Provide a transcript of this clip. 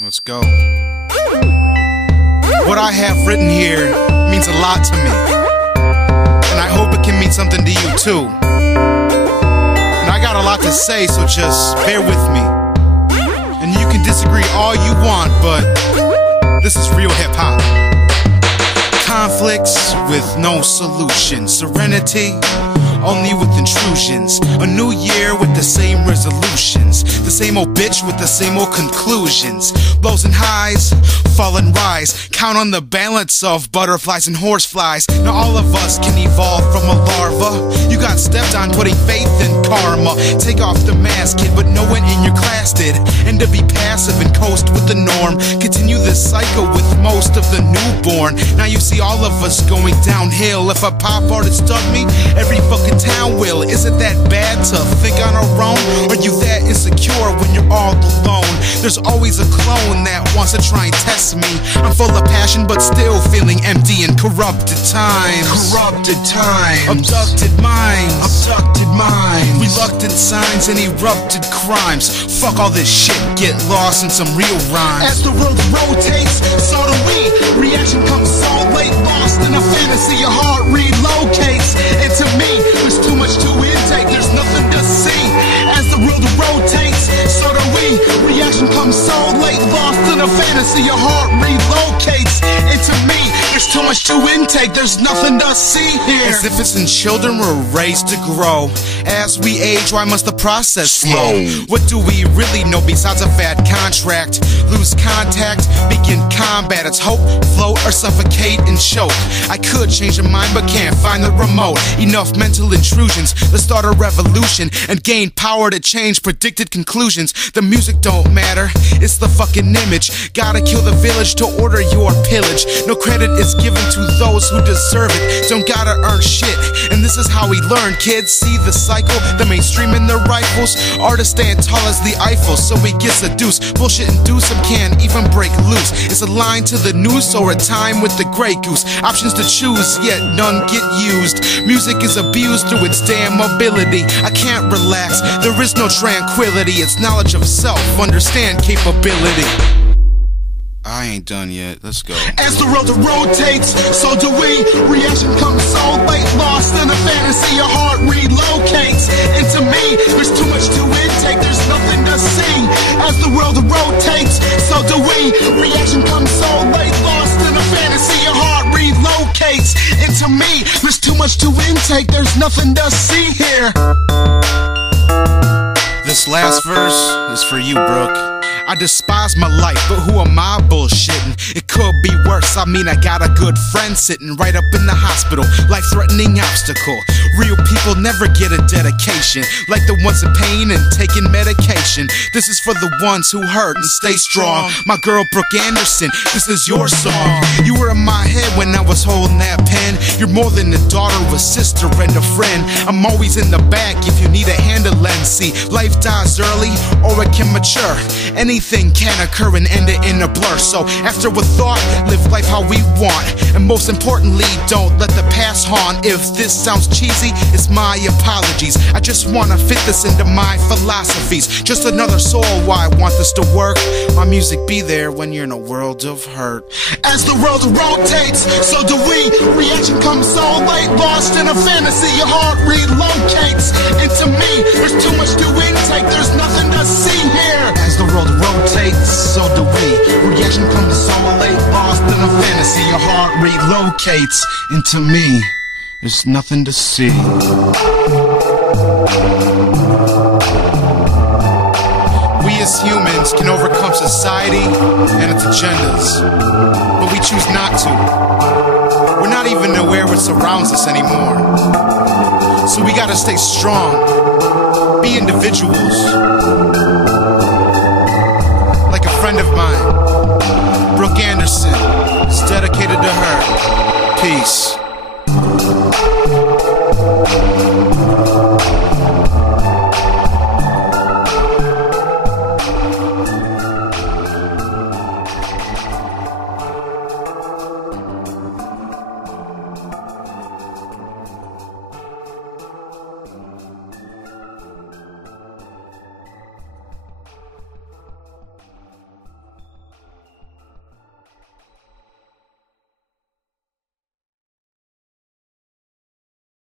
Let's go. What I have written here means a lot to me, and I hope it can mean something to you too. And I got a lot to say, so just bear with me. And you can disagree all you want, but this is real hip-hop. Conflicts with no solution, serenity only with intrusions. A new year with the same resolutions, the same old bitch with the same old conclusions. Lows and highs, fall and rise. Count on the balance of butterflies and horseflies. Now all of us can evolve from a larva. You got stepped on putting faith in karma. Take off the mask, kid, but no one in your class did. And to be passive and coast with the norm. Continue this cycle with most of the newborn. Now you see all of us going downhill. If a pop artist dug me, every fucking town will. Is it that bad to think on our own? Are you that insecure when you're all alone? There's always a clone that wants to try and test me. I'm full of passion but still feeling empty and corrupted times. Corrupted times. Abducted minds. Abducted minds. Reluctant signs and erupted crimes. Fuck all this shit, get lost in some real rhymes. As the world rotates, so do we. Reaction comes so late, lost in a fantasy. Your heart relocates. And to me, there's too much to intake, there's nothing to see. As the world rotates, so do we. Reaction comes so late, lost in a fantasy. Your heart relocates. And to me, there's too much to intake, there's nothing to see here. As if it's in children we're raised to grow. As we age, why must the process slow? What do we really know besides a bad contract? Lose contact, begin combat. It's hope, float, or suffocate and choke. I could change your mind but can't find the remote. Enough mental intrusions, let's start a revolution and gain power to change predicted conclusions. The music don't matter, it's the fucking image. Gotta kill the village to order your pillage. No credit is given to those who deserve it. Don't gotta earn shit, and this is how we learn. Kids see the cycle, the mainstream and the rifles. Artists stand tall as the Eiffel, so we get seduced. Bullshit induce them can't even break loose. It's a line to the noose or a time with the Grey Goose. Options to choose, yet none get used. Music is abused through its damn ability. I can't relax, there is no tranquility. It's knowledge of self, understand capability. I ain't done yet, let's go. As the world rotates, so do we. Reaction comes so late, lost in a fantasy. Your heart relocates. And to me, there's too much to intake, there's nothing to see. As the world rotates, so do we. Reaction comes so late, lost in a fantasy. Your heart relocates. And to me, there's too much to intake, there's nothing to see here. This last verse is for you, Brooke. I despise my life, but who am I bullshitting? It could be worse, I mean I got a good friend sitting right up in the hospital. Life-threatening obstacle. Real people never get a dedication, like the ones in pain and taking medication. This is for the ones who hurt and stay strong. My girl Brooke Anderson, this is your song. You were in my head when I was holding that pen. You're more than a daughter, a sister, and a friend. I'm always in the back if you need a hand to lend. See, life dies early or it can mature. Anything can occur and end it in a blur. So after a thought, live life how we want. And most importantly, don't let the past haunt. If this sounds cheesy, it's my apologies. I just wanna fit this into my philosophies. Just another soul, why I want this to work. My music be there when you're in a world of hurt. As the world rotates, so do we. Reaction comes so late, lost in a fantasy. Your heart relocates. And to me, there's too much to intake, there's nothing to see here. As the world rotates, so do we. Reaction comes so late, lost in a fantasy. Your heart relocates. And to me, there's nothing to see. We as humans can overcome society and its agendas, but we choose not to. We're not even aware of what surrounds us anymore. So we gotta stay strong, be individuals. Like a friend of mine, Brooke Anderson, it's dedicated to her. Peace.